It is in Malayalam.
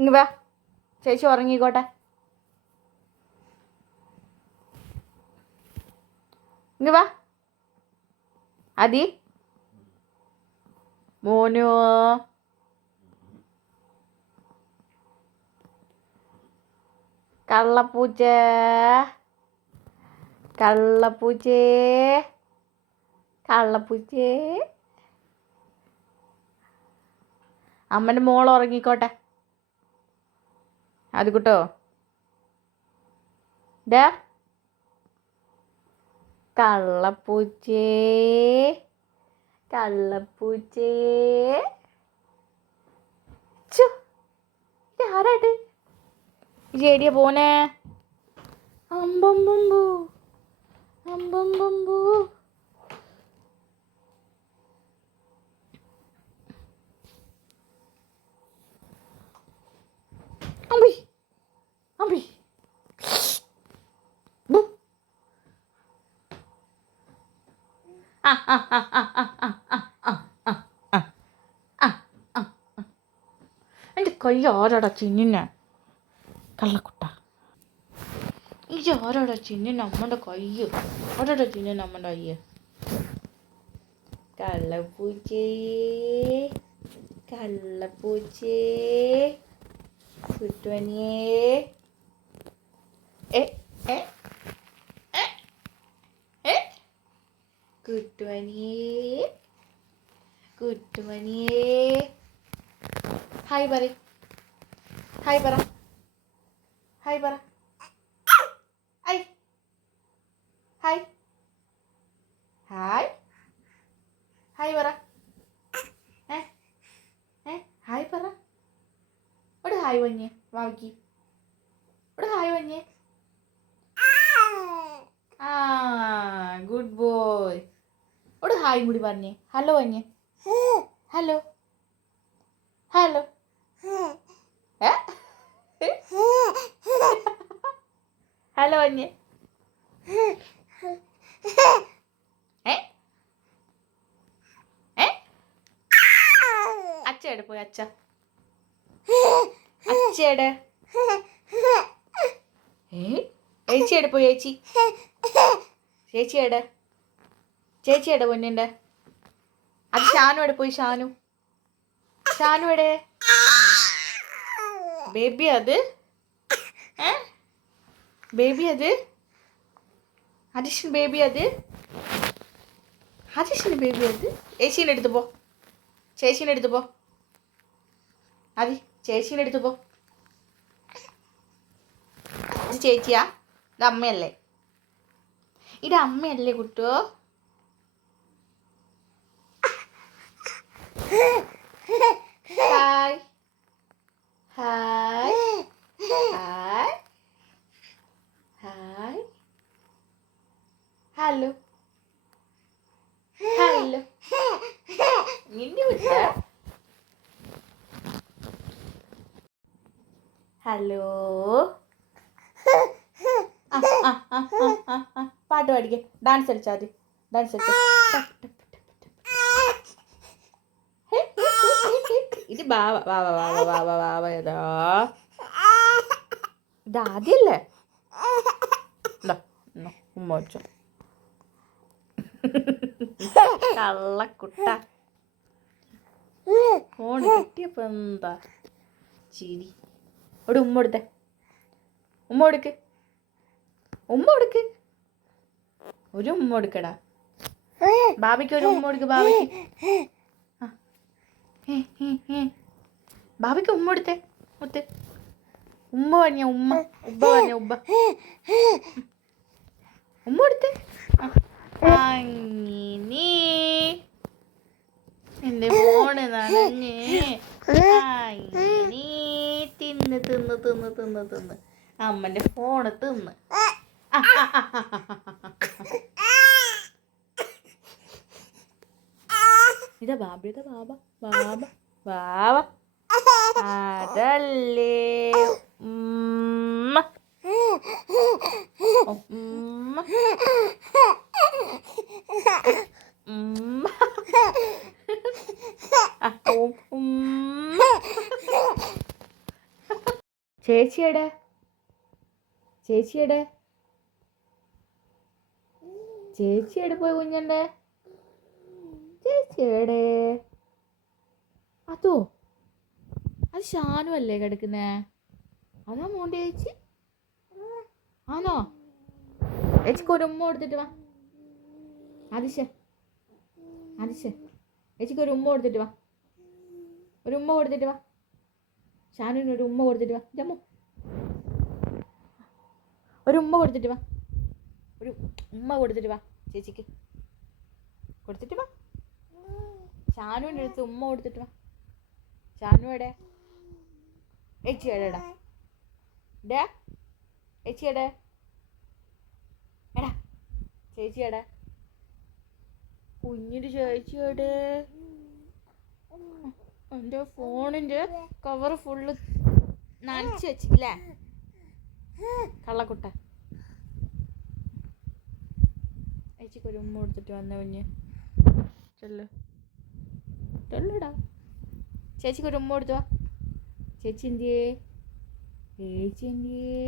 ഇങ്ങ് വാ. ചേച്ചി ഉറങ്ങിക്കോട്ടെ. ഇങ്ങ് വാ. അതി മോനോ. കള്ളപ്പൂച്ച. കള്ളപ്പൂച്ചേ. കള്ളപ്പൂച്ചേ. അമ്മന്റെ മോൾ ഉറങ്ങിക്കോട്ടെ. അത് കൂട്ടോ ഡാ കള്ളപ്പൂച്ചേ. കള്ളപ്പൂച്ചേ ചു ആരായിട്ട് ചേടിയ പോനെ അമ്പം അമ്പമ്പൂ എന്റെ കൈ ആരാടാ ചിന്നിനെ? കള്ളക്കുട്ട. ഈ ആരാടാ ചിന്നിന്? അമ്മന്റെ കൈ. ആരാടാ ചിന്നിന് അമ്മന്റെ കയ്യ് കള്ളപ്പൂച്ചേ കള്ളപ്പൂച്ചേ കുട്ടുവനിയേ ഏ ഏ ഏ ഏ കുട്ടുവനിയേ കുട്ടുവനിയേ ഹായ് പറ ഹായ് പറ. ഹായ് പറ. ഐ ഹായ് ഹായ് ഹായ് പറ. ഏ? ഹായ് പറ. ഒരു ഹായ് വഞ്ഞേ വാക്കി ഒരു ഹായ് ആ ഗുഡ് ഒരു ഹായും കൂടി പറഞ്ഞേ. ഹലോ പറഞ്ഞേ ഹലോ ഹലോ ഹലോ പറഞ്ഞേ അച്ചയുടെ പോയി? അച്ഛ. അച്ചയുടെ ഏ? ചേച്ചിയുടെ പോയി? ചേച്ചി ചേച്ചിയുടെ എവിടെ ചേച്ചി എവിടെ പൊന്നിന്റെ അത് ഷാനു എവിടെ പോയി ഷാനു? ഷാനു എവിടെ? ബേബി അത്? ബേബി അത്? ഹരീഷൻ ബേബി അത്? ഹരീഷിന് ബേബി അത്? ചേച്ചീന്റെ അടുത്ത് പോ. ചേച്ചീന്റെ അടുത്ത് പോ. അതി ചേച്ചീന്റെ അടുത്ത് പോ. ചേച്ചിയാ? ഇത് അമ്മയല്ലേ? ഇത് അമ്മയല്ലേ കുട്ടോ hi hi hi hi hello hello നിന്നെ ഹലോ. പാട്ട് പാടിക്കേ. ഡാൻസ് കളിച്ചാൽ മതി. ഡാൻസ് ഇത് ബാവ ബാവ ബാവ ബാവ ബാവ ഏതാ? ഇത് ആദ്യല്ലേ? ഉമ്മ വെച്ചോ കള്ളക്കുട്ട. ഫോൺ കിട്ടിയപ്പോ എന്താ? ചിരി. ഇവിടെ ഉമ്മ കൊടുത്തേ ഉമ്മ കൊടുക്ക് ഉമ്മ കൊടുക്ക് ഒരു ഉമ്മ കൊടുക്കടാ ബാബയ്ക്ക് ഒരു ഉമ്മ ഏ, ഏ. ബാബയ്ക്ക് ഉമ്മ കൊടുത്തേ മുത്ത് ഉമ്മ പറഞ്ഞ ഉമ്മ. ഉമ്മ പറഞ്ഞ ഉമ്മ ഉമ്മ കൊടുത്തേ ആ. അങ്ങനെ എന്റെ ഫോണ് നനഞ്ഞ് അങ്ങനെ തിന്ന് തിന്ന് തിന്ന് തിന്ന്. അമ്മന്റെ ഫോണ് തിന്ന്. ഇതാ ബാബ ഇതാ ബാബ. ബാബ ബാബ. അതല്ലേ ഉമ്മ ഉമ്മ ഉമ്മ ആ, ഉം, ഉമ്മ ചേച്ചിയുടെ? ചേച്ചിയുടെ? ചേച്ചിയുടെ പോയി കുഞ്ഞന്റെ ചേച്ചിയുടെ അതോ? അത് ഷാനു അല്ലേ കിടക്കുന്നേ? അതാ മോന്റെ ചേച്ചി? ആണോ ചേച്ചിക്ക് ഒരു കൊടുത്തിട്ട് വാ. അതിശ അതിശ ചേച്ചിക്ക് ഒരു ഉമ്മ കൊടുത്തിട്ട് വാ. ഒരു ഉമ്മ കൊടുത്തിട്ട് വാ. ഷാനുവിന് ഒരു ഉമ്മ കൊടുത്തിട്ട് വാ. ജമ്മു ഒരു ഉമ്മ കൊടുത്തിട്ട് വാ. ഒരു ഉമ്മ കൊടുത്തിട്ട് വാ ചേച്ചിക്ക്. കൊടുത്തിട്ട് വാ. ഷാനുവിന്റെ അടുത്ത് ഉമ്മ കൊടുത്തിട്ട് വാ. ഷാനു എവിടെ? ഏച്ചി എടാ? ഡേ ചേച്ചി എടെ എടാ ചേച്ചി എടെ കുഞ്ഞിന്റെ ചേച്ചി എടെ എന്റെ ഫോണിന്റെ കവർ ഫുള്ള് നനച്ച് വെച്ചില്ലേ? കള്ളക്കുട്ട ചേച്ചിക്ക് ഒരു ഉമ്മ കൊടുത്തിട്ട് വന്ന കുഞ്ഞ്. ചെല്ലു. ചെല്ലുടാ. ചേച്ചിക്ക് ഒരു ഉമ്മ കൊടുത്തു ചേച്ചി എന്തിയേ? ചേച്ചി എന്തിയേ?